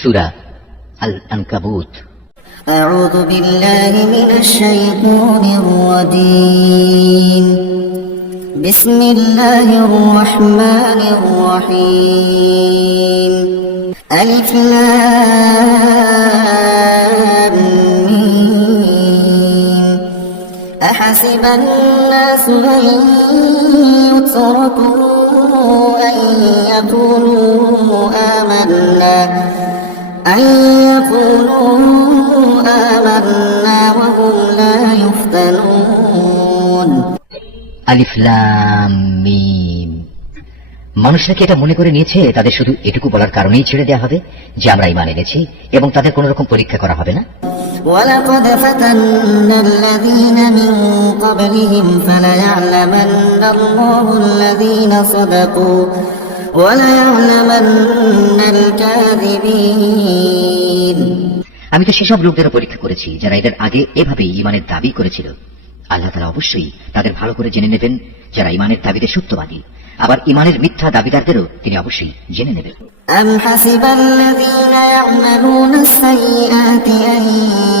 সূরা আল আনকাবুত। আউযু বিল্লাহি মিনাশ শাইতানির রাজীম। বিসমিল্লাহির রহমানির রহিম। আলিফ লাম মিম। আহাসিবান নাসু আন ইউতরাকু আন ইয়াকুলু আমান্না وهم لا يفتنون। আলিফ লাম মিম। মানুষরা কি এটা মনে করে নিয়েছে তাদের শুধু এটুকু বলার কারণেই ছেড়ে দেওয়া হবে যে আমরা ঈমান এনেছি এবং তাদের কোন রকম পরীক্ষা করা হবে না? وَلَقَدْ فَتَنَّا الَّذِينَ مِن قَبْلِهِمْ فَلَيَعْلَمَنَّ اللَّهُ الَّذِينَ صَدَقُوا وَلَيَعْلَمَنَّ الْكَاذِبِينَ। আমি তো সেসব লোকদেরও পরীক্ষা করেছি যারা এদের আগে এভাবেই ঈমানের দাবি করেছিল। আল্লাহ তাআলা অবশ্যই তাদের ভালো করে জেনে নেবেন যারা ঈমানের দাবিতে সত্যবাদী, আবার ঈমানের মিথ্যা দাবিদারদেরও তিনি অবশ্যই জেনে নেবেন। أم حسب الذين يعملون السيئات أن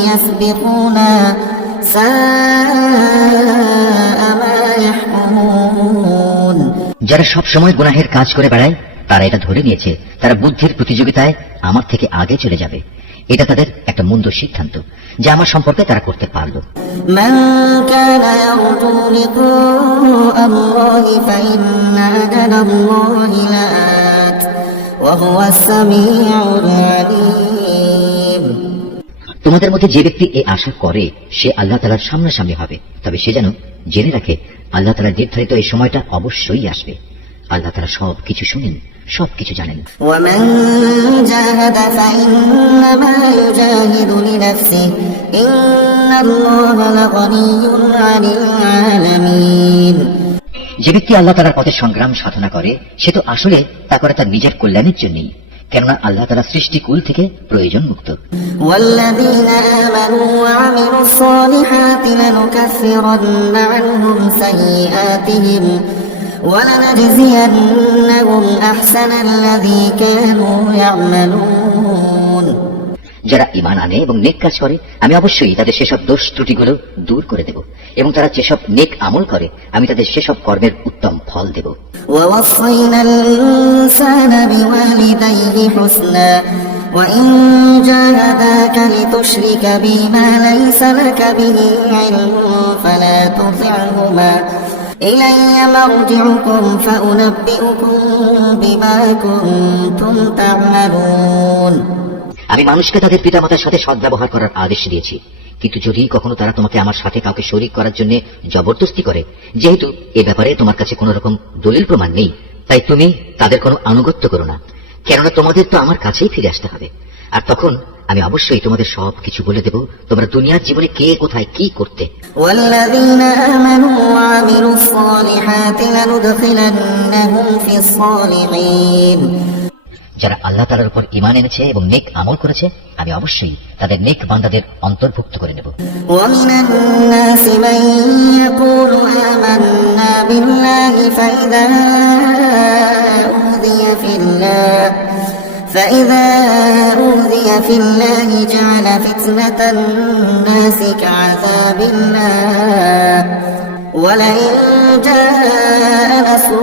يسبقونا ساء ما يحكمون। যারা সব সময় গুনাহের কাজ করে বেড়ায় তারা এটা ধরে নিয়েছে তারা বুদ্ধির প্রতিযোগিতায় আমার থেকে আগে চলে যাবে। এটা তাদের একটা মন্দ সিদ্ধান্ত যা আমার সম্পর্কে তারা করতে পারল। من كان يرجو لقاء الله فإن أجل الله لآت وهو السميع العليم। তোমাদের মধ্যে যে ব্যক্তি এই আশা করে সে আল্লাহ তাআলার সামনাসামনি হবে, তবে সে যেন জেনে রাখে আল্লাহ তাআলার নির্ধারিত এই সময়টা অবশ্যই আসবে। আল্লাহ তাআলা সবকিছু শুনেন, সবকিছু জানেন। ومن جاهد فإنما يجاهد لنفسه إن الله لغني عن العالمين। যে ব্যক্তি আল্লাহ তাআলার পথে সংগ্রাম সাধনা করে সে তো আসলে তা করে তার নিজের কল্যাণের জন্যই, কেননা আল্লাহ তাআলা সৃষ্টিকুল থেকে প্রয়োজন মুক্ত। والذين آمنوا وعملوا الصالحات لنكفرن عنهم سيئاتهم ولنجزينهم أحسن الذي كانوا يعملون। যারা ঈমান আনে এবং নেক কাজ করে আমি অবশ্যই তাদের সেসব দোষ ত্রুটিগুলো দূর করে দেব, এবং তারা যেসব নেক আমল করে আমি তাদের সেসব কর্মের উত্তম ফল দেব। ووصينا الإنسان بوالديه حسنا وإن جاهداك لتشرك بي ما ليس لك به علم فلا تطعهما إلي مرجعكم فأنبئكم بما كنتم تعملون। আমি মানুষকে তাদের পিতামাতার সাথে সদ্ব্যবহার করার আদেশ দিয়েছি, কিন্তু যদি কখনো তারা তোমাকে আমার সাথে কাউকে শরীক করার জন্য জবরদস্তি করে, যেহেতু এ ব্যাপারে তোমার কাছে কোন রকম দলিল প্রমাণ নেই, তাই তুমি তাদের কোনো আনুগত্য করো না, কেননা তোমাদের তো আমার কাছেই ফিরে আসতে হবে। আর তখন আমি অবশ্যই তোমাদের সব কিছু বলে দেব তোমরা দুনিয়ার জীবনে কে কোথায় কি করতে। والذين آمنوا وعملوا الصالحات لندخلنهم في الصالحين। যারা আল্লাহ তাআলার উপর ঈমান এনেছে এবং নেক আমল করেছে আমি অবশ্যই তাদের নেক বান্দাদের অন্তর্ভুক্ত করে নেব। ومن الناس من يقول آمنا بالله فإذا أوذي في الله جعل فتنة الناس كعذاب الله ولئن جاء نصر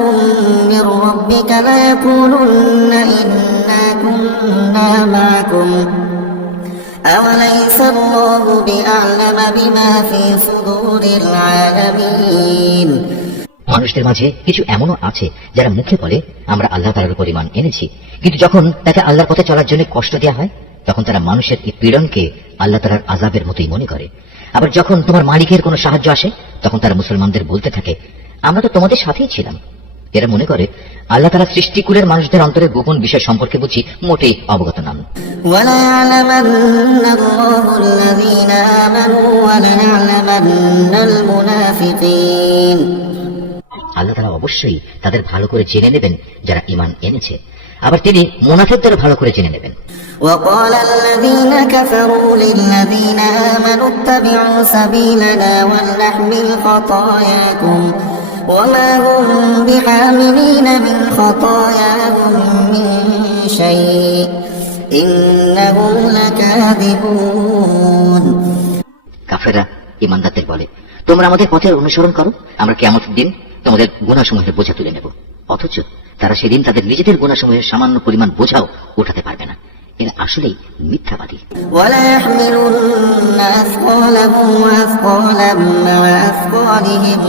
من ربك ليقولن إنا كنا معكم أوليس الله بأعلم بما في صدور العالمين। মানুষদের মাঝে কিছু এমনও আছে যারা মুখে বলে আমরা আল্লাহ তাআলার উপর ঈমান এনেছি, কিন্তু যখন তাকে আল্লাহর পথে চলার জন্য কষ্ট দেওয়া হয় তখন তারা মানুষের এই পীড়নকে আল্লাহ তাআলার আযাবের মতোই মনে করে। আবার যখন তোমার মালিকের কোনো সাহায্য আসে তখন তারা মুসলমানদের বলতে থাকে আমরা তো তোমাদের সাথেই ছিলাম। এরা মনে করে আল্লাহ তাআলা সৃষ্টিকুলের মানুষদের অন্তরের গোপন বিষয় সম্পর্কে বুঝি মোটেই অবগত নন। আল্লাহ তাআলা অবশ্যই তাদের ভালো করে জেনে নেবেন যারা ঈমান এনেছে, আবার তিনি মুনাফিকদের ভালো করে জেনে নেবেন। وقال الذين كفروا للذين آمنوا اتبعوا سبيلنا ولنحمل خطاياكم وما هم بحاملين من خطاياهم من شيء إنهم لكاذبون কাফেররা ইমানদারদের বলে, তোমরা আমাদের পথের অনুসরণ করো, আমরা কিয়ামতের দিন তোমাদের গুনাহসমূহের বোঝা তুলে নেব। অথচ তারা সেদিন তাদের নিজেদের গুনাহসমূহের সামান্য পরিমাণ বোঝাও উঠাতে পারবে না। এরা আসলেই মিথ্যাবাদী। ولا يحملن أثقالهم وأثقالا مع أثقالهم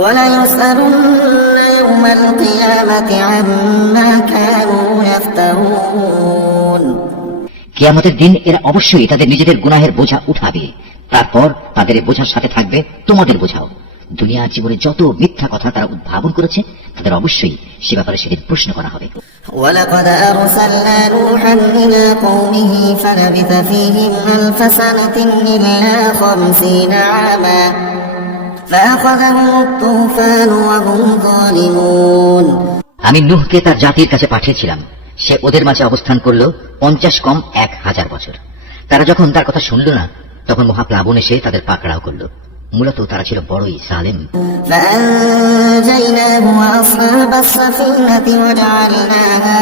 وليسألن يوم القيامة عما كانوا يفترون কিয়ামতের দিন এরা অবশ্যই তাদের নিজেদের গুনাহের বোঝা উঠাবে, তারপর তাদের এই বোঝার সাথে থাকবে তোমাদের বোঝাও। দুনিয়ার জীবনে যত মিথ্যা কথা তারা উদ্ভাবন করেছে তাদের অবশ্যই সে ব্যাপারে সেদিন প্রশ্ন করা হবে। ولقد أرسلنا نوحا إلى قومه فلبث فيهم 1000 سنة إلا 50 عاما فأخذهم الطوفان وهم ظالمون আমি নূহকে তার জাতির কাছে পাঠিয়েছিলাম, সে ওদের মাঝে অবস্থান করল 50 কম 1000 বছর। তারা যখন তার কথা শুনল না, তখন মহাপ্লাবন এসে তাদের পাকড়াও করল। মূলত তারা ছিল বড়ই জালেম। فأنجيناه وأصحاب السفينة وجعلناها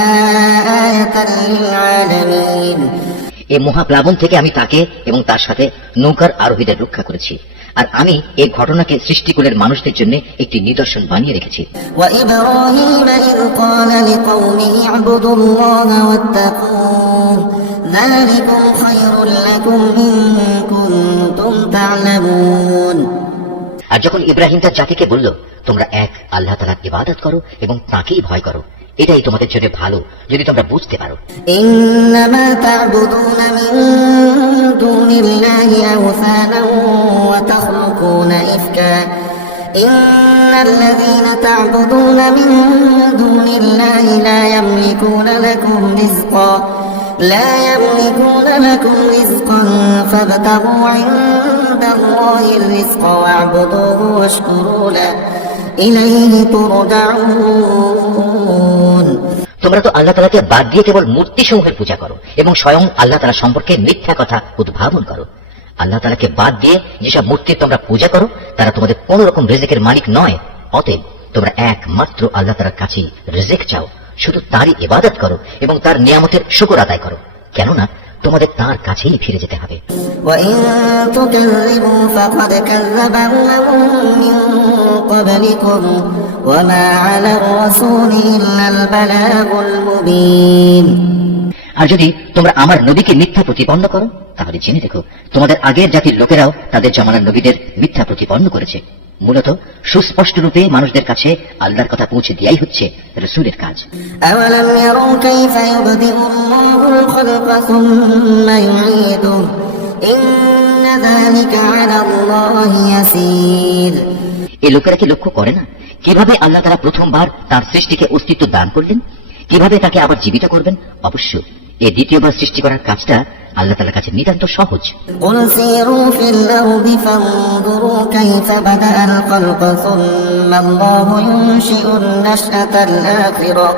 آية للعالمين এই মহাপ্লাবন থেকে আমি তাকে এবং তার সাথে নৌকার আরোহীদের রক্ষা করেছি, আর আমি এই ঘটনাকে সৃষ্টিকুলের মানুষদের জন্য একটি নিদর্শন বানিয়ে রেখেছি। وإبراهيم إذ قال لقومه اعبدوا الله واتقوه ذلكم خير لكم إن كنتم تعلمون আর যখন ইব্রাহিম তার জাতিকে বলল, তোমরা এক আল্লাহ তাআলার ইবাদত করো এবং তাকেই ভয় করো, এটাই তোমাদের জন্য ভালো যদি তোমরা বুঝতে পারো। إنما تعبدون من دون الله أوثانا وتخلقون إفكا إن الذين تعبدون من دون الله لا يملكون لكم رزقا فابتغوا عند الله الرزق واعبدوه واشكروا له إليه ترجعون তোমরা তো আল্লাহ তাআলাকে বাদ দিয়ে কেবল মূর্তি সমূহের পূজা করো এবং স্বয়ং আল্লাহ তাআলা সম্পর্কে মিথ্যা কথা উদ্ভাবন করো। আল্লাহ তাআলাকে বাদ দিয়ে যেসব মূর্তির তোমরা পূজা করো তারা তোমাদের কোন রকম রিজিকের মালিক নয়। অতএব তোমরা একমাত্র আল্লাহ তাআলার কাছেই রিজিক চাও, শুধু তারই ইবাদত করো এবং তার নিয়ামতের শুকর আদায় করো, কেননা তোমাদের তার কাছেই ফিরে যেতে হবে। وإن تكذبوا فقد كذب من قبلكم وما على الرسول إلا البلاغ المبين আর যদি তোমরা আমার নবীকে মিথ্যা প্রতিপন্ন করো, তাহলে জেনে দেখো তোমাদের আগের জাতির লোকেরাও তাদের জমানার নবীদের মিথ্যা প্রতিপন্ন করেছে। মূলত সুস্পষ্ট রূপে মানুষদের কাছে আল্লাহর কথা পৌঁছে দেয়াই হচ্ছে রাসূলের কাজ। أولم يروا كيف يبدئ الله الخلق ثم يعيده إن ذلك على الله يسير এই লোকেরা কি লক্ষ্য করে না কিভাবে আল্লাহ তাআলা প্রথমবার তার সৃষ্টিকে অস্তিত্ব দান করলেন, কিভাবে তাকে আবার জীবিত করবেন? অবশ্য এই দ্বিতীয়বার সৃষ্টি করার কাজটা আল্লাহ তাআলার কাছে নিতান্ত সহজ। قل سيروا في الأرض فانظروا كيف بدأ الخلق ثم الله ينشئ النشأة الآخرة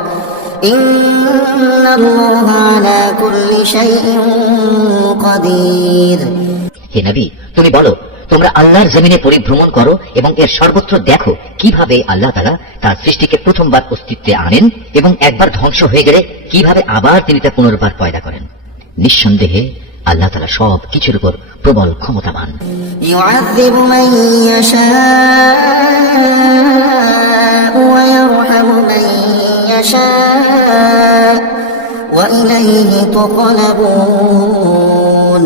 إن الله على كل شيء قدير হে নবী, তুমি বলো, তোমরা আল্লাহর জমিনে পরিভ্রমণ করো এবং এর সর্বত্র দেখো কিভাবে আল্লাহ তাআলা তার সৃষ্টিকে প্রথমবার অস্তিত্বে আনেন এবং একবার ধ্বংস হয়ে গেলে কিভাবে আবার তিনি তা পুনর্বার পয়দা করেন। নিঃসন্দেহে আল্লাহ তাআলা সব কিছুর উপর প্রবল ক্ষমতাবান। يعذب من يشاء ويرحم من يشاء وإليه تقلبون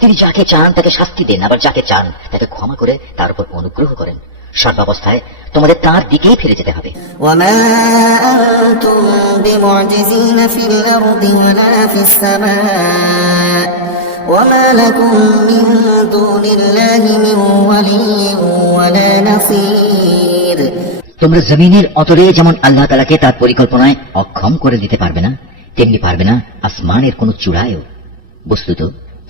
তিনি যাকে চান তাকে শাস্তি দেন, আবার যাকে চান তাকে ক্ষমা করে তার উপর অনুগ্রহ করেন। সর্বাবস্থায় তোমাদের তার দিকেই ফিরে যেতে হবে। وما أنتم بمعجزين في الأرض ولا في السماء وما لكم من دون الله من ولي ولا نصير তোমরা জমিনের অতলে যেমন আল্লাহ তাআলাকে তার পরিকল্পনায় অক্ষম করে দিতে পারবে না, তেমনি পারবে না আসমানের কোন চূড়ায়ও। বস্তুত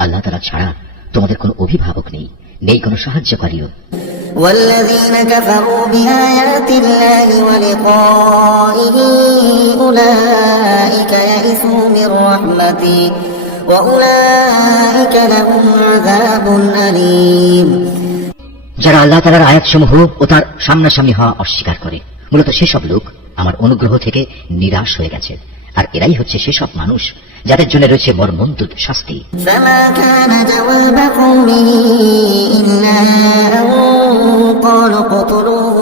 আল্লাহ তাআলা ছাড়া তোমাদের কোনো অভিভাবক নেই, নেই কোনো সাহায্যকারীও। والذين كفروا بآيات الله ولقائه أولئك يئسوا من رحمتي وأولئك لهم عذاب أليم যারা আল্লাহ তাআলার আয়াতসমূহ ও তার সামনাসামনি হওয়া অস্বীকার করে, মূলত সেসব লোক আমার অনুগ্রহ থেকে নিরাশ হয়ে গেছে, আর এরাই হচ্ছে সেসব মানুষ যাদের জন্য রয়েছে মর্মন্তুদ শাস্তি। فما كان جواب قومه إلا أن قالوا اقتلوه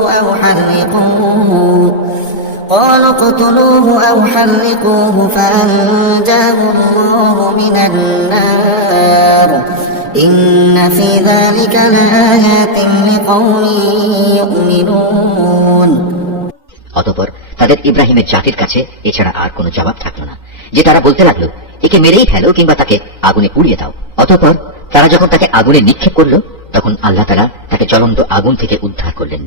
أو حرقوه فأنجاه الله من النار إن في ذلك لآيات لقوم يؤمنون। অতঃপর তাদের ইব্রাহিমের জাতির কাছে এছাড়া আর কোনো জবাব থাকলো না, যে তারা বলতে লাগলো একে মেরেই ফেলো কিংবা তাকে আগুনে পুড়িয়ে দাও। অতঃপর তারা যখন তাকে আগুনে নিক্ষেপ করলো তখন আল্লাহ তাআলা তাকে জ্বলন্ত আগুন থেকে উদ্ধার করলেন।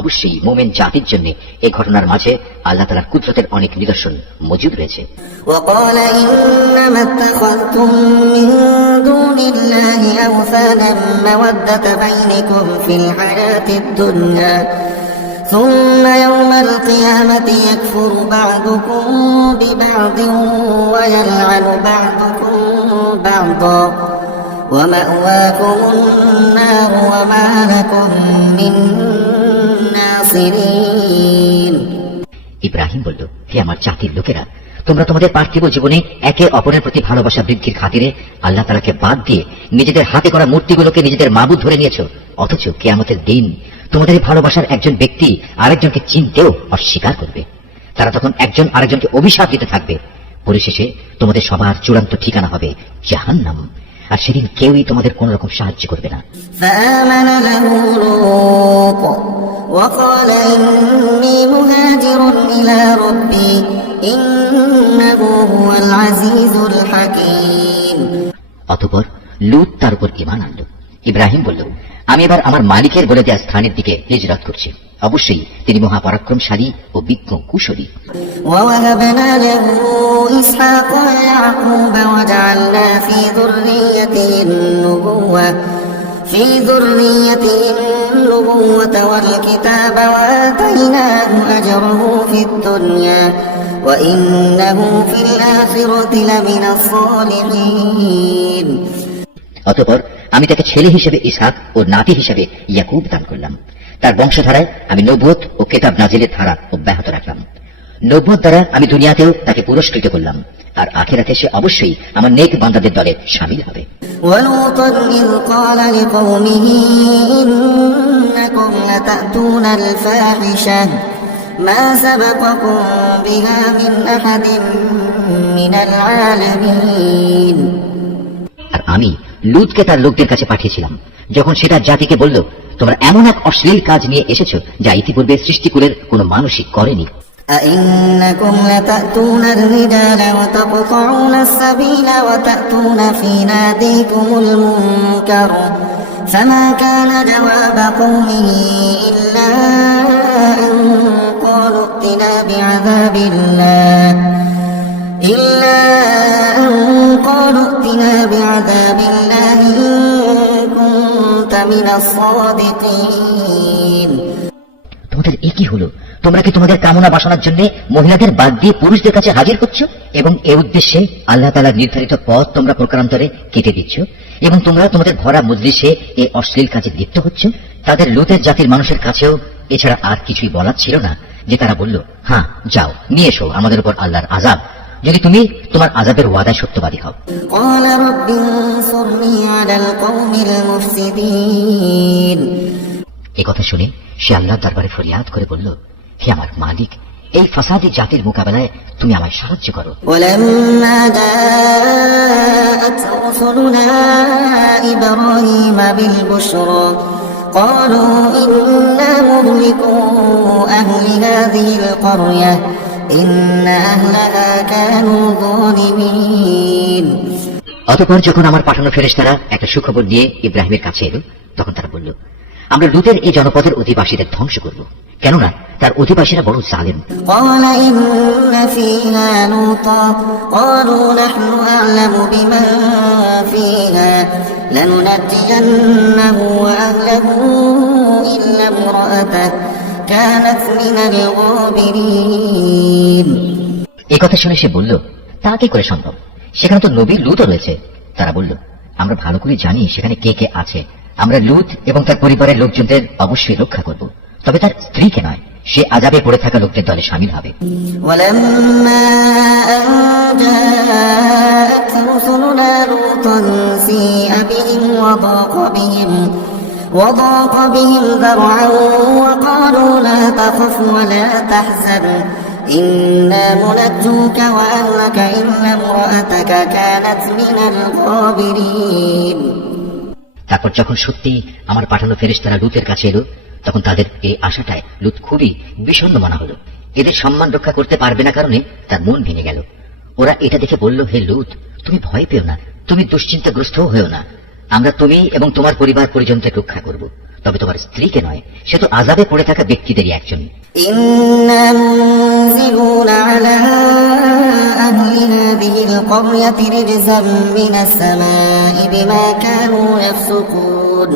অবশ্যই মুমিন জাতির জন্য এই ঘটনার মাঝে আল্লাহ তাআলার কুদরতের অনেক নিদর্শন মজুদ রয়েছে। وقال إنما اتخذتم من دون الله أوثانا مودة بينكم في الحياة الدنيا ثم يوم القيامة يكفر بعضكم ببعض ويلعن بعضكم بعضا ومأواكم النار وما لكم من ناصرين। ইব্রাহিম বলল, হে আমার জাতির লোকেরা, তোমরা তোমাদের পার্থিব জীবনে একে অপরের প্রতি ভালোবাসা বৃদ্ধির খাতিরে আল্লাহ তাআলাকে বাদ দিয়ে নিজেদের হাতে করা মূর্তিগুলোকে নিজেদের মাবুদ ধরে নিয়েছো, অথচ কিয়ামতের দিন তোমাদের এই ভালোবাসার একজন ব্যক্তি আরেকজনকে চিনতেও অস্বীকার করবে। তারা তখন একজন আরেকজনকে অভিশাপ দিতে থাকবে। পরিশেষে তোমাদের সবার চূড়ান্ত ঠিকানা হবে জাহান্নাম, আর সেদিন কেউই তোমাদের কোন রকম সাহায্য করবে না। فآمن له لوط وقال إني مهاجر إلى ربي إنه هو العزيز الحكيم। অতঃপর লূত তার উপর ঈমান আনল। ইব্রাহিম বলল, আমি এবার আমার মালিকের বলে দেওয়া স্থানের দিকে হিজরত করছি, অবশ্যই তিনি মহাপরাক্রমশালী ও বিজ্ঞ কুশলী। ووهبنا له إسحاق ويعقوب وجعلنا في ذريته النبوة والكتاب وآتيناه أجره في الدنيا وإنه في الآخرة لمن الصالحين। অতঃপর আমি তাকে ছেলে হিসেবে ইসহাক ও নাতি হিসেবে ইয়াকুব দান করলাম। তার বংশধারায় আমি নবুয়ত ও কিতাব নাজিলের ধারা অব্যাহত রাখলাম। নবুয়ত দ্বারা আমি দুনিয়াতেও তাকে পুরস্কৃত করলাম, আর আখিরাতে সে অবশ্যই আমার নেক বান্দাদের দলে শামিল হবে। ولوطا إذ قال لقومه إنكم لتأتون الفاحشة ما سبقكم بها من أحد من العالمين। আর আমি লূতকে তার লোকদের কাছে পাঠিয়েছিলাম, যখন সেটা জাতিকে বলল, তোমরা এমন এক অশ্লীল কাজ নিয়ে এসেছো যা ইতিপূর্বে সৃষ্টিকুলের কোনো মানুষই করেনি। أئنكم لتأتون الرجال وتقطعون السبيل وتأتون في ناديكم المنكر فما كان جواب قومه إلا أن قالوا ائتنا بعذاب الله إن كنت من الصادقين। তোমাদের এ কি হলো? তোমরা কি তোমাদের কামনা বাসনার জন্য মহিলাদের বাদ দিয়ে পুরুষদের কাছে হাজির করছো এবং এ উদ্দেশ্যে আল্লাহ তাআলার নির্ধারিত পথ তোমরা প্রকারান্তরে কেটে দিচ্ছ, এবং তোমরা তোমাদের ভরা মজলিসে এই অশ্লীল কাজে লিপ্ত হচ্ছ? তাদের লূতের জাতির মানুষের কাছেও এছাড়া আর কিছুই বলার ছিল না যে তারা বলল, হ্যাঁ যাও নিয়ে এসো আমাদের উপর আল্লাহর আযাব, যদি তুমি তোমার আযাবের ওয়াদায় সত্যবাদী হও। قال رب انصرني على القوم المفسدين। এই কথা শুনে সে আল্লাহর দরবারে ফরিয়াদ করে বলল, হে আমার মালিক, এই ফাসাদি জাতির মোকাবেলায় তুমি আমায় সাহায্য করো। ولما جاءت رسلنا إبراهيم بالبشرى قالوا إنا مهلكو أهل هذه القرية إن أهلها كانوا ظالمين। অতঃপর যখন আমার পাঠানো ফেরেশতারা একটা সুখবর নিয়ে ইব্রাহিমের কাছে এলো, তখন তারা বলল, আমরা লূতের এই জনপদের অধিবাসীদের ধ্বংস করব, কেননা তার অধিবাসীরা বড় জালেম। قال إن فيها لوطا قالوا نحن أعلم بمن فيها لننجينه وأهله إلا امرأته كانت من الغابرين। এই কথা শুনে সে বলল, তা কি করে সম্ভব? সেখানে তো নবী লূতও রয়েছে। তারা বলল, আমরা ভালো করে জানি সেখানে কে কে আছে। আমরা লূত এবং তার পরিবারের লোকজনদের অবশ্যই রক্ষা করব, তবে তার স্ত্রীকে নয়, সে আযাবে পড়ে থাকা লোকদের দলে শামিল হবে। ولما أن جاءت رسلنا لوطا سيء بهم وضاق بهم ذرعا وقالوا لا تخف ولا تحزن إنا منجوك وأهلك إلا امرأتك كانت من الغابرين। তারপর যখন সত্যি আমার পাঠানো ফেরেশতারা লুতের কাছে এলো, তখন তাদের এই আশাটায় লুত খুবই বিষণ্ণ মনে হলো। এদের সম্মান রক্ষা করতে পারবে না কারণে তার মন ভেঙে গেল। ওরা এটা দেখে বলল, হে লুত, তুমি ভয় পেও না, তুমি দুশ্চিন্তাগ্রস্ত হয়েও না, আমরা তুমি এবং তোমার পরিবার পরিজনকে রক্ষা করব, তবে তোমার স্ত্রীকে নয়, সে তো আযাবে পড়ে থাকা ব্যক্তিদেরই একজন। إنا منزلون على أهل هذه القرية رجزا من السماء بما كانوا يفسقون।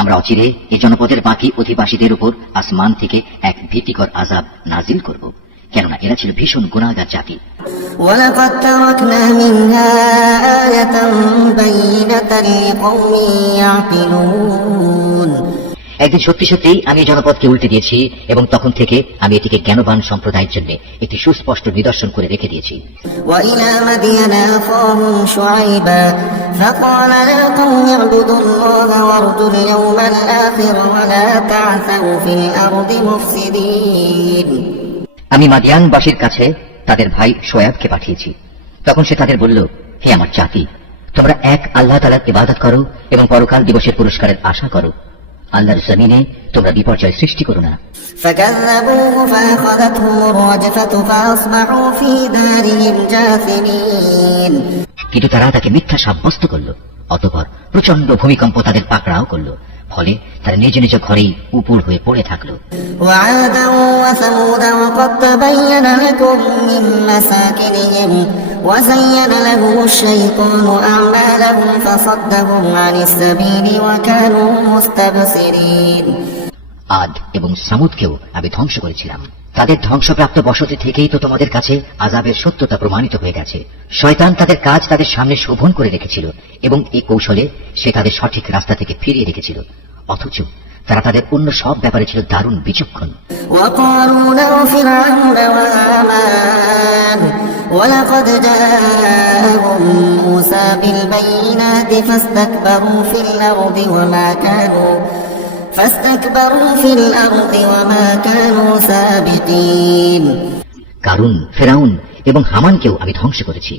আমরা অচিরে এই জনপদের বাকি অধিবাসীদের উপর আসমান থেকে এক ভীতিকর আযাব নাজিল করব, কেননা এরা ছিল ভীষণ গুনাহগার জাতি। ولقد تركنا منها آية بينة لقوم يعقلون। একদিন সত্যি সত্যি আমি এই জনপদকে উল্টে দিয়েছি এবং তখন থেকে আমি এটিকে জ্ঞানবান সম্প্রদায়ের জন্য একটি সুস্পষ্ট নিদর্শন করে রেখে দিয়েছি। وإلى مدين أخاهم شعيبا فقال يا قوم اعبدوا الله وارجوا اليوم الآخر ولا تعثوا في الأرض مفسدين। আমি মাদিয়ানবাসীর কাছে তাদের ভাই শোয়াবকে পাঠিয়েছি। তখন সে তাদের বলল, হে আমার জাতি, তোমরা এক আল্লাহ তাআলার ইবাদত করো এবং পরকাল দিবসের পুরস্কারের আশা করো। আল্লাহর জমিনে তোমরা বিপর্যয় সৃষ্টি করো না। فكذبوه فأخذتهم الرجفة فأصبحوا في دارهم جاثمين। কিন্তু তারা তাকে মিথ্যা সাব্যস্ত করল, অতঃপর প্রচন্ড ভূমিকম্প তাদের পাকড়াও করল, ফলে তারা নিজ নিজ ঘরেই উপুর হয়ে পড়ে থাকলো। وعادا وثمود وقد تبين لكم من مساكنهم وزين لهم الشيطان أعمالهم فصدهم عن السبيل وكانوا مستبصرين। আদ এবং সামুদকেও আমি ধ্বংস করেছিলাম। তাদের ধ্বংসপ্রাপ্ত বসতি থেকেই তো তোমাদের কাছে আযাবের সত্যতা প্রমাণিত হয়ে গেছে। শয়তান তাদের কাজ তাদের সামনে শোভন করে রেখেছিল এবং এই কৌশলে সে তাদের সঠিক রাস্তা থেকে ফিরিয়ে রেখেছিল, অথচ তারা তাদের অন্য সব ব্যাপারে ছিল দারুণ বিচক্ষণ। وقارون وفرعون وهامان ولقد جاءهم موسى بالبينات فاستكبروا في الأرض وما كانوا سابقين। কারুন, ফেরাউন এবং হামানকেও আমি ধ্বংস করেছি।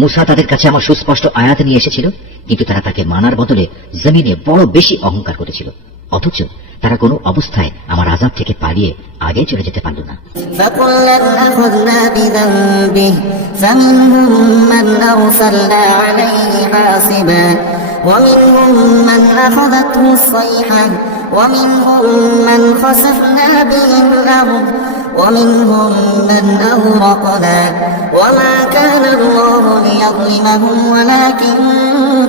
মুসা তাদের কাছে আমার সুস্পষ্ট আয়াত নিয়ে এসেছিল, কিন্তু তারা তাকে মানার বদলে জমিনে বড় বেশি অহংকার করেছিল, অথচ তারা কোনো অবস্থায় আমার আযাব থেকে পালিয়ে আগে চলে যেতে পারল না। فكلا أخذنا بذنبه فمنهم من أرسلنا عليه حاصبا ومنهم من أخذته الصيحة ومنهم من خسفنا به الأرض ومنهم من أغرقنا وما كان الله ليظلمهم ولكن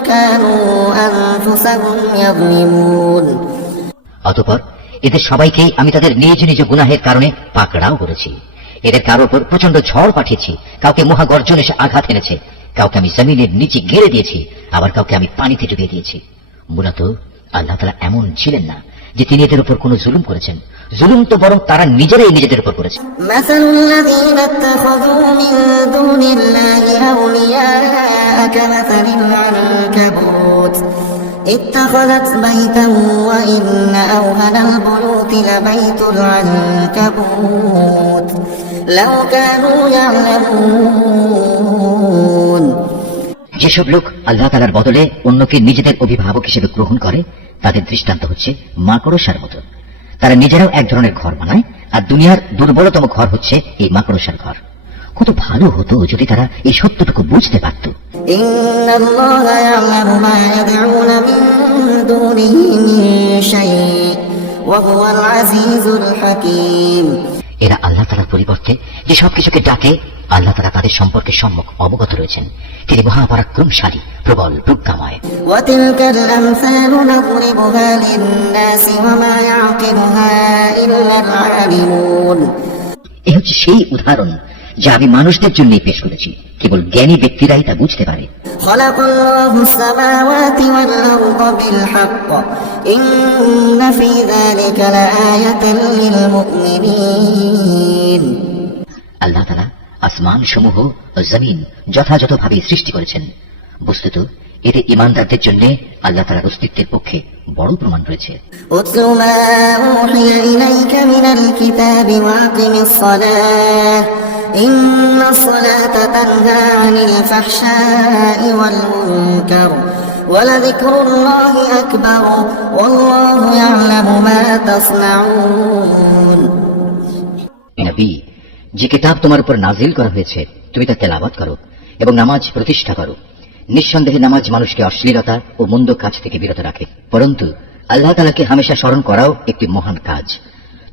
كانوا أنفسهم يظلمون। অতঃপর এদের সবাইকেই আমি তাদের নিজ নিজ গুনাহের কারণে পাকড়াও করেছি। এদের কারোর উপর প্রচন্ড ঝড় পাঠিয়েছি, কাউকে মহাগর্জন এসে আঘাত এনেছে, কাউকে আমি জমিনের নিচে গেড়ে দিয়েছি, আবার কাউকে আমি পানিতে ডুবিয়ে দিয়েছি। মূলত আল্লাহ তাআলা এমন ছিলেন না যে তিনি এদের উপর কোনো জুলুম করেছেন, জুলুম তো বরং তারা নিজেরাই নিজেদের উপর করেছে। مثل الذين اتخذوا من دون الله أولياء كمثل العنكبوت اتخذت بيتا وإن أوهن البيوت لبيت العنكبوت لو كانوا يعلمون। যেসব লোক আল্লাহ তাআলার বদলে অন্যকে নিজেদের অভিভাবক হিসেবে গ্রহণ করে, তাদের দৃষ্টান্ত হচ্ছে মাকড়সার মতো। তারা নিজেরাও এক ধরনের ঘর বানায়, আর দুনিয়ার দুর্বলতম ঘর হচ্ছে এই মাকড়সার ঘর। কত ভালো হতো যদি তারা এই সত্যটুকু বুঝতে পারত। إن الله يعلم ما يدعون من دونه من شيء وهو العزيز الحكيم। এরা আল্লাহ তাআলার পরিবর্তে যে সব কিছুকে ডাকে, আল্লাহ তাআলা তাদের সম্পর্কে সম্যক অবগত রয়েছেন। তিনি মহাপরাক্রমশালী, প্রবল, প্রজ্ঞাময়। وتلك الأمثال نضربها للناس وما يعقلها إلا العالمون। এ হচ্ছে সেই উদাহরণ যা আমি মানুষদের জন্যই পেশ করেছি, কেবল জ্ঞানী ব্যক্তিরাই তা বুঝতে পারে। خلق الله السماوات والأرض بالحق إن في ذلك لآية للمؤمنين। আল্লাহ তাআলা আসমান সমূহ ও জমিন যথাযথভাবে সৃষ্টি করেছেন। বস্তুত এতে ইমানদারদের জন্য আল্লাহ তাআলার অস্তিত্বের পক্ষে বড় প্রমাণ রয়েছে। اتل ما أوحي إليك من الكتاب وأقم الصلاة إن الصلاة تنهى عن الفحشاء والمنكر ولذكر الله أكبر والله يعلم ما تصنعون। নবী, যে কিতাব তোমার উপর নাজিল করা হয়েছে তুমি তা তেলাওয়াত করো এবং নামাজ প্রতিষ্ঠা করো। নিঃসন্দেহে নামাজ মানুষকে অশ্লীলতা ও মন্দ কাজ থেকে বিরত রাখে, পরন্তু আল্লাহ তাআলাকে হামেশা স্মরণ করাও একটি মহান কাজ।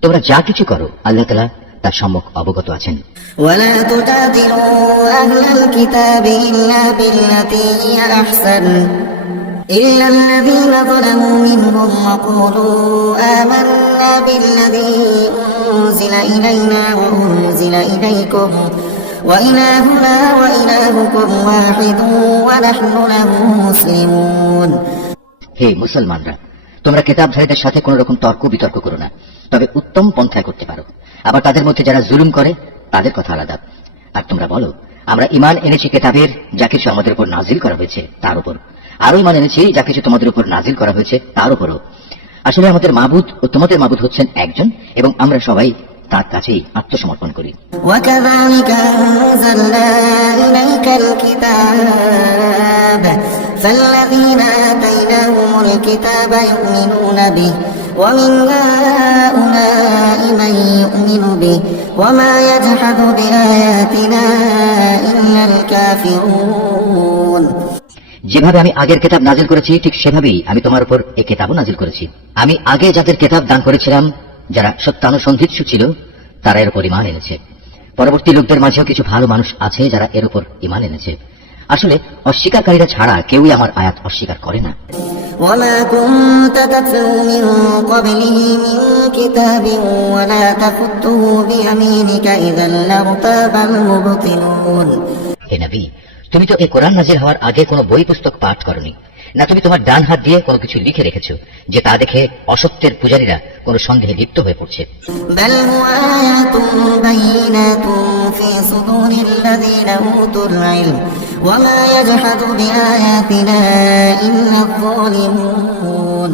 তোমরা যা কিছু করো আল্লাহ তাআলা তার সম্যক অবগত আছেন। ولا تجادلوا أهل الكتاب إلا بالتي هي أحسن إلا الذين ظلموا منهم وقولوا آمنا بالذي أنزل إلينا وأنزل إليكم وإلهنا وإلهكم واحد ونحن له مسلمون। হে মুসলমানরা, তোমরা কিতাবধারীদের সাথে কোন রকম তর্ক বিতর্ক করো না, তবে উত্তম পন্থায় করতে পারো। আবার তাদের মধ্যে যারা জুলুম করে তাদের কথা আলাদা। আর তোমরা বলো, আমরা ঈমান এনেছি কিতাবের যা কিছু আমাদের উপর নাজিল করা হয়েছে তার উপর, আরো ঈমান এনেছি যা কিছু তোমাদের উপর নাজিল করা হয়েছে তার উপরও। আসলে আমাদের মাবুদ ও তোমাদের মাবুদ হচ্ছেন একজন এবং আমরা সবাই তার কাছেই আত্মসমর্পণ করি। وكذلك أنزلنا إليك الكتاب فالذين آتيناهم الكتاب يؤمنون به ومن هؤلاء من يؤمن به وما يجحد بآياتنا إلا الكافرون। যেভাবে আমি আগের কিতাব নাজিল করেছি ঠিক সেভাবেই আমি তোমার উপর এই কিতাবও নাজিল করেছি। আমি আগে যাদের কিতাব দান করেছিলাম যারা সত্যানুসন্ধিৎসু ছিল তারা এর উপর ঈমান এনেছে। পরবর্তী লোকদের মাঝেও কিছু ভালো মানুষ আছে যারা এর উপর ঈমান এনেছে। আসলে অস্বীকারীরা ছাড়া কেউই আমার আয়াত অস্বীকার করে না। وما كنت تتلو من قبله من كتاب ولا تخطه بيمينك إذا لارتاب المبطلون। হে নবী, তুমি তো এই কোরআন নাজিল হওয়ার আগে কোনো বই পুস্তক পাঠ করনি, না তুমি তোমার ডান হাত দিয়ে কোনো কিছু লিখে রেখেছো যে তা দেখে অসত্যের পূজারীরা কোনো সন্দেহে লিপ্ত হয়ে পড়ছে। بل هو آيات بينات في صدور الذين أوتوا العلم وما يجحد بآياتنا إلا الظالمون।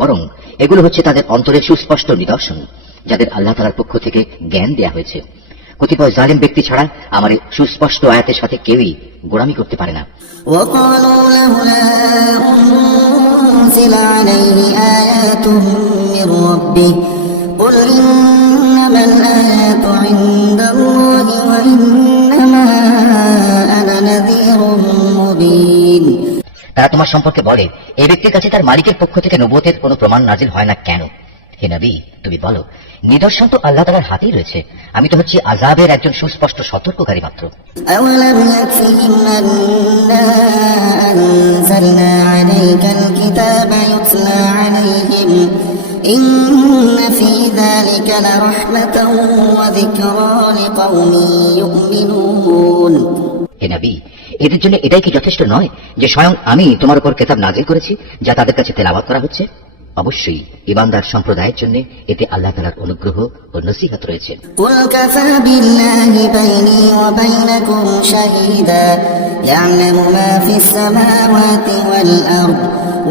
বরং এগুলো হচ্ছে তাদের অন্তরের সুস্পষ্ট নিদর্শন যাদের আল্লাহ তাআলার পক্ষ থেকে জ্ঞান দেয়া হয়েছে। কতিপয় জালিম ব্যক্তি ছাড়া আমার এই সুস্পষ্ট আয়াতের সাথে কেউই গোড়ামি করতে পারে না। وقالوا لولا أنزل عليه آيات من ربه قل إنما الآيات عند الله وإنما أنا نذير مبين। তারা তোমার সম্পর্কে বলে, এই ব্যক্তির কাছে তার মালিকের পক্ষ থেকে নবুয়তের কোনো প্রমাণ নাজিল হয় না কেন? হে নবী, তুমি বলো, নিদর্শন তো আল্লাহ তাআলার হাতেই রয়েছে। আমি তো হচ্ছি আযাবের একজন সুস্পষ্ট সতর্ককারী মাত্র। أولم يكفهم أنا أنزلنا عليك الكتاب يتلى عليهم إن في ذلك لرحمة وذكرى لقوم يؤمنون। হে নবী, এদের জন্য এটাই কি যথেষ্ট নয় যে স্বয়ং আমি তোমার উপর কিতাব নাজিল করেছি যা তাদের কাছে তেলাওয়াত করা হচ্ছে? অবশ্যই ঈমানদার সম্প্রদায়ের জন্য এতে আল্লাহ তাআলার অনুগ্রহ ও নসিহত রয়েছে। قل كفى بالله بيني وبينكم شهيدا يعلم ما في السماوات والأرض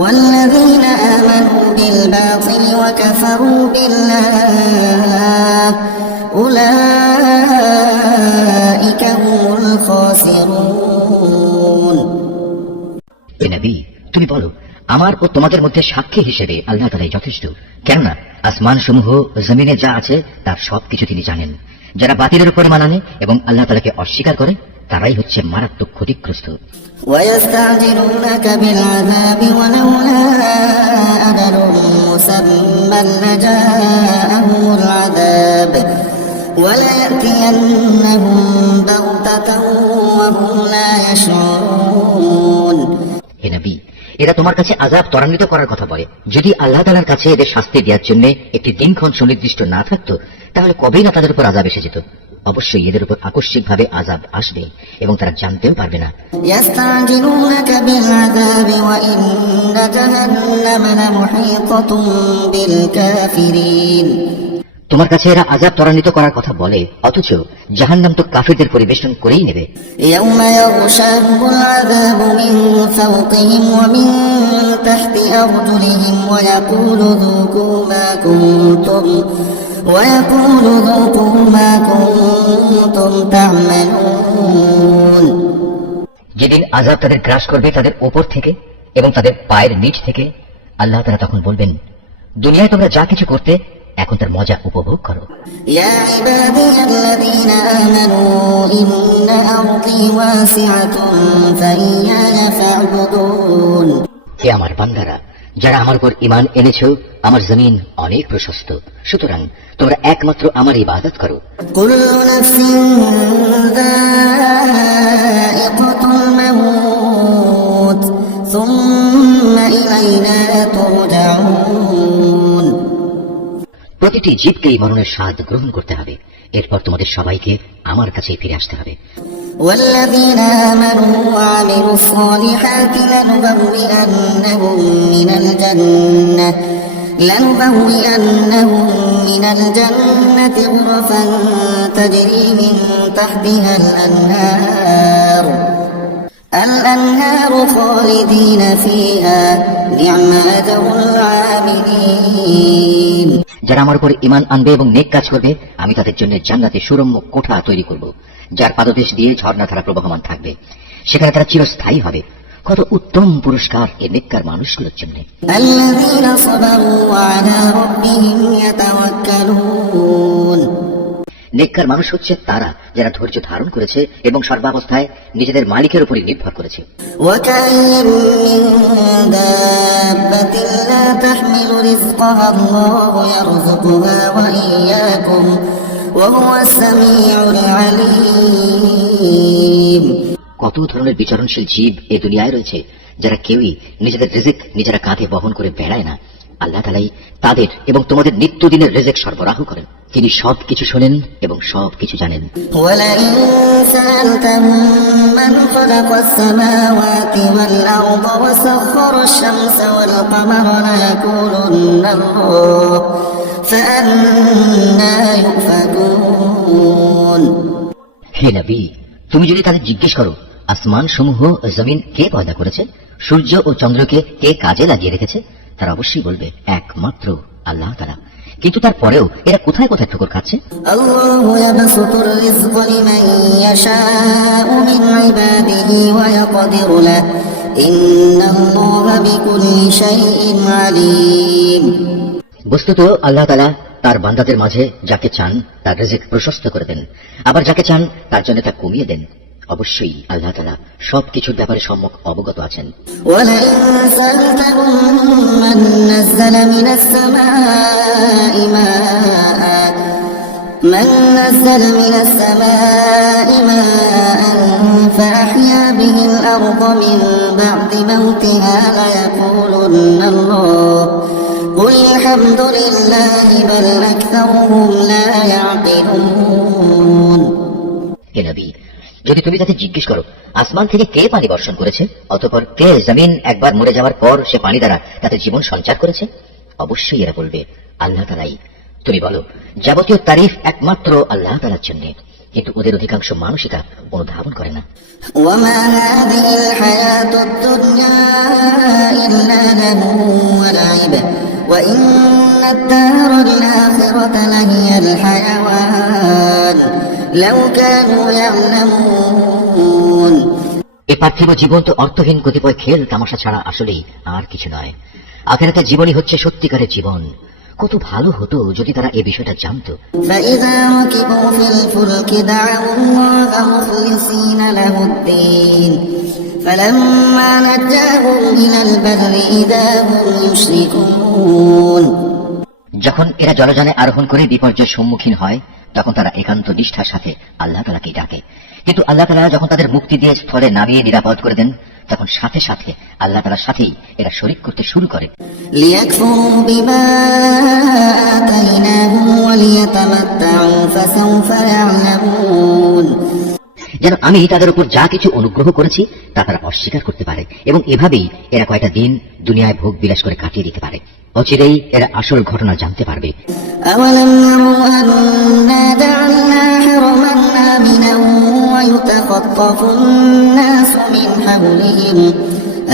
والذين آمنوا بالباطل وكفروا بالله أولئك هم الخاسرون। হে নবী, তুমি বলো, আমার ও তোমাদের মধ্যে সাক্ষী হিসেবে আল্লাহ তাআলাই যথেষ্ট। কেননা আসমান সমূহ জমিনে যা আছে তার সবকিছু তিনি জানেন। যারা বাতিলের উপর ঈমান আনে এবং আল্লাহ তাআলাকে অস্বীকার করে তারাই হচ্ছে মারাত্মক ক্ষতিগ্রস্ত। ويستعجلونك بالعذاب ولولا أجل مسمى لجاءهم العذاب وليأتينهم بغتة وهم لا يشعرون। হে নবী, এরা তোমার কাছে আযাব ত্বরান্বিত করার কথা বলে। যদি আল্লাহ তাআলার কাছে এদের শাস্তি দেওয়ার জন্য একটি দিনক্ষণ সুনির্দিষ্ট না থাকতো তাহলে কবেই না তাদের উপর আযাব এসে যেত। অবশ্যই এদের উপর আকস্মিকভাবে আযাব আসবে এবং তারা জানতেও পারবে না। يستعجلونك بالعذاب وإن جهنم لمحيطة بالكافرين। তোমার কাছে এরা আযাব ত্বরান্বিত করার কথা বলে, অথচ জাহান্নাম তো কাফিরদের পরিবেশন করেই নেবে। يوم يغشاهم العذاب من فوقهم ومن تحت أرجلهم ويقول ذوقوا ما كنتم تعملون। যেদিন আযাব তাদের গ্রাস করবে তাদের ওপর থেকে এবং তাদের পায়ের নিচ থেকে, আল্লাহ তাআলা তখন বলবেন, দুনিয়ায় তোমরা যা কিছু করতে এখন তার মজা উপভোগ করো। يا عبادي الذين آمنوا إن أرضي واسعة فإياي فاعبدون। হে আমার বান্দারা, যারা আমার উপর ঈমান এনেছো, আমার জমিন অনেক প্রশস্ত, সুতরাং তোমরা একমাত্র আমার ইবাদত করো। كل نفس ذائقة الموت ثم إلينا ترجعون। প্রতিটি জীবকেই মরণের স্বাদ গ্রহণ করতে হবে, এরপর তোমাদের সবাইকে আমার কাছেই ফিরে আসতে হবে। والذين آمنوا وعملوا الصالحات لنبوئنهم من الجنة غرفا تجري من تحتها الأنهار خالدين فيها نعم أجر العاملين। যারা আমার উপর ঈমান আনবে এবং নেক কাজ করবে, আমি তাদের জন্য জান্নাতে সুরম্য কোঠা তৈরি করব, যার পাদদেশ দিয়ে ঝর্ণাধারা প্রবাহমান থাকবে, সেখানে তারা চিরস্থায়ী হবে। কত উত্তম পুরস্কার এই নেককার মানুষগুলোর জন্য। الذين صبروا وعلى ربهم يتوكلون। নেককার মানুষ হচ্ছে তারা যারা ধৈর্য ধারণ করেছে এবং সর্বাবস্থায় নিজেদের মালিকের উপরই নির্ভর করেছে। وكأين من دابة لا تحمل رزقها الله يرزقها وإياكم وهو السميع العليم। কত ধরনের বিচরণশীল জীব এই দুনিয়ায় রয়েছে, যারা কেউই নিজেদের রিজিক নিজেরা কাঁধে বহন করে বেড়ায় না। আল্লাহ তাআলাই তাদের এবং তোমাদের নিত্যদিনের রিজিক সরবরাহ করেন। তিনি সবকিছু শোনেন এবং সবকিছু জানেন। ولئن سألتهم من خلق السماوات والأرض وسخر الشمس والقمر ليقولن الله فأنى يؤفكون। হে নবী, তুমি যদি তাদের জিজ্ঞেস করো, আসমান সমূহ ও জমিন কে পয়দা করেছে, সূর্য ও চন্দ্রকে কে কাজে লাগিয়ে রেখেছে, তারা অবশ্যই বলবে একমাত্র আল্লাহ তাআলা। কিন্তু তারপরেও এরা কোথায় কোথায় ঠোকর খাচ্ছে। আল্লাহু ইয়াবসুতুর রিজকা লিমান ইয়াশাউ মিন ইবাদিহি ওয়া ইয়াকদিরু লাহু ইন্নাল্লাহা বিকুল্লি শাইইন আলীম। বস্তুত আল্লাহ তাআলা তার বান্দাদের মাঝে যাকে চান তার রিজিক প্রশস্ত করে দেন, আবার যাকে চান তার জন্য তা কমিয়ে দেন। অবশ্যই আল্লাহ তাআলা সবকিছুর ব্যাপারে সম্যক অবগত আছেন। ওয়ালাইন সালতাহুম মান নাযালা মিনাস সামাই মাআন ফাআহইয়া বিহিল আরদা মিন বা'দি মাউতিহা লায়াকুলুন্না আল্লাহ قل الحمد لله بل أكثرهم لا يعقلون। হে নবী, যদি তুমি তাকে জিজ্ঞেস করো আসমান থেকে কে পানি বর্ষণ করেছে, অতঃপর কে জমিন একবার মরে যাওয়ার পর সে পানি দ্বারা তাদের জীবন সঞ্চার করেছে, অবশ্যই এরা বলবে আল্লাহ তাআলাই। তুমি বলো যাবতীয় তারিফ একমাত্র আল্লাহ তাআলার জন্য, কিন্তু ওদের অধিকাংশ মানুষই তা অনুধাবন করে না। وما هذه الحياة الدنيا إلا لهو ولعب وإن الدار الآخرة لهي الحيوان لو كانوا يعلمون। এ পার্থিব জীবন তো অর্থহীন কতিপয় খেল তামাশা ছাড়া আসলেই আর কিছু নয়। আখিরাতের জীবনই হচ্ছে সত্যিকারের জীবন। কত ভালো হতো যদি তারা এই বিষয়টা জানতো। فإذا ركبوا في الفلك دعوا الله مخلصين له الدين فلما نجاهم إلى البر إذا هم يشركون। যখন এরা জলযানে আরোহণ করে বিপর্যয়ের সম্মুখীন হয়, তখন তারা একান্ত নিষ্ঠার সাথে আল্লাহ তাআলাকে ডাকে, কিন্তু আল্লাহ তাআলা যখন তাদের মুক্তি দিয়ে স্থলে নামিয়ে নিরাপদ করে দেন, তখন সাথে সাথে আল্লাহ তাআলার সাথেই এরা শরীক করতে শুরু করে। ليكفروا بما آتيناهم وليتمتعوا فسوف يعلمون। যেন আমি তাদের উপর যা কিছু অনুগ্রহ করেছি তা তারা অস্বীকার করতে পারে এবং এভাবেই এরা কয়টা দিন দুনিয়ায় ভোগ বিলাস করে কাটিয়ে দিতে পারে। অচিরেই এরা আসল ঘটনা জানতে পারবে। أولم يروا أنا جعلنا حرما آمنا ويتخطف الناس من حولهم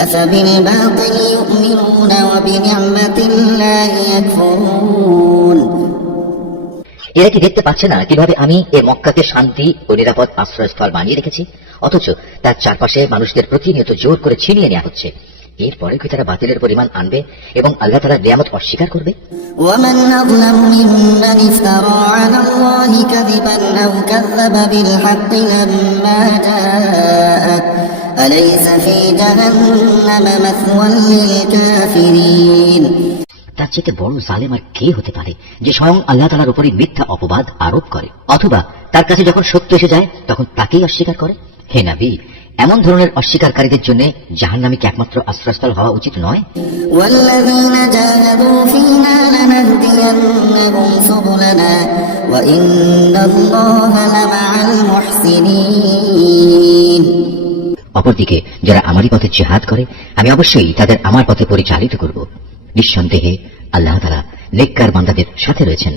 أفبالباطل يؤمنون وبنعمة الله يكفرون। এরা কি দেখতে পাচ্ছে না কিভাবে আমি এ মক্কাকে শান্তি ও নিরাপদ আশ্রয়স্থল বানিয়ে রেখেছি, অথচ তার চারপাশে মানুষদের প্রতিনিয়ত জোর করে ছিনিয়ে নেওয়া হচ্ছে। এরপরে কি তারা বাতিলের পরিমাণ আনবে এবং আল্লাহ তাআলার নিয়ামত অস্বীকার করবে? ومن أظلم ممن افترى على الله كذبا أو كذب بالحق لما جاءه أليس في جهنم مثوى للكافرين। তার চেয়ে বড় জালেম আর কে হতে পারে যে স্বয়ং আল্লাহ তাআলার উপরই মিথ্যা অপবাদ আরোপ করে, অথবা তার কাছে যখন সত্য এসে যায় তখন তাকেই অস্বীকার করে? হে নবী, এমন ধরনের অস্বীকারীদের জন্য জাহান্নামী কি একমাত্র আশ্রয়স্থল হওয়া উচিত নয়? والذين جاهدوا فينا لنهدينهم سبلنا وإن الله لمع المحسنين। অপরদিকে যারা আমারই পথে জিহাদ করে আমি অবশ্যই তাদের আমার পথে পরিচালিত করব। নিঃসন্দেহে আল্লাহ তাআলা নেককার বান্দাদের সাথে রয়েছেন।